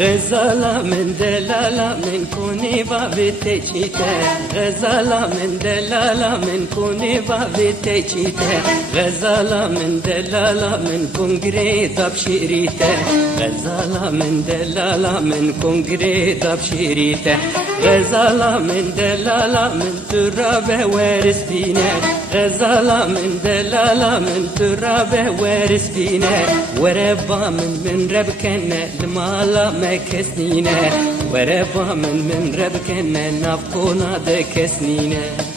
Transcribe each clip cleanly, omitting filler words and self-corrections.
غزالا من دلالا من كوني بابي تيجيته غزالا من دلالا من كوني بابي تيجيته غزالا من دلالا من كونغري دبشيريته غزالا من دلالا من كونغري دبشيريته غزالا من دلالا من ترابه ورث فينا غزالا من دلالا من ترابه ورث فينا وربا من ربكنا المالا ما كسنينا وربا من ربكنا نبقونا دكسنينا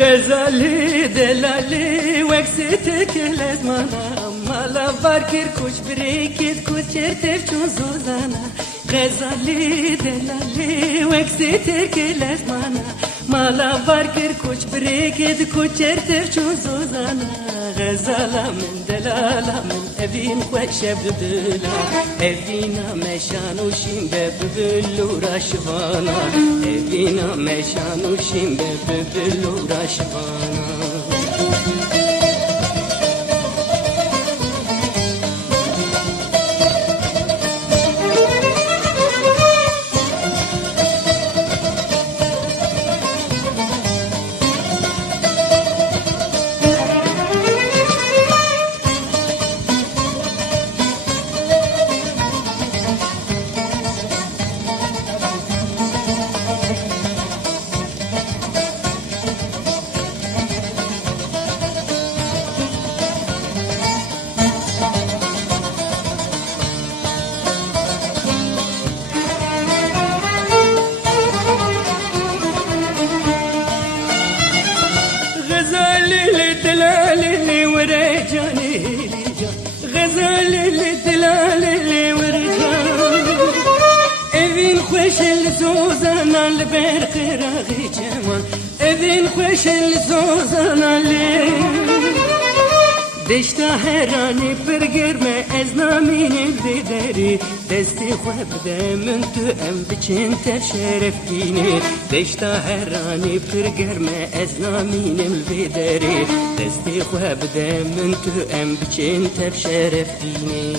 غزالي دلالي وكسيتك لازمانا مالا باركر كوش بريكيد كوشير تفشون زوزانا غزالي دلالي وكسيتك لازمانا مالا باركر كوش بريكيد كوشير تفشون زوزانا غزالا من دلالا من أبين خوشب دلا أبينا مشانو شين ببلو راشفانا أبينا مشانو شين ببلو راشفانا دلالي ورجاني غزالي دلالي ورجاني evin خوشل سوزانا لبرق راغي جمال evin خوشل سوزانا لي دشتا هراني برگرمه از نامين الددري دستي خواب من تو ام بچن تشرفيني دشتا هراني برگرمه از نامين الددري دستي خواب من تو ام بچن تشرفيني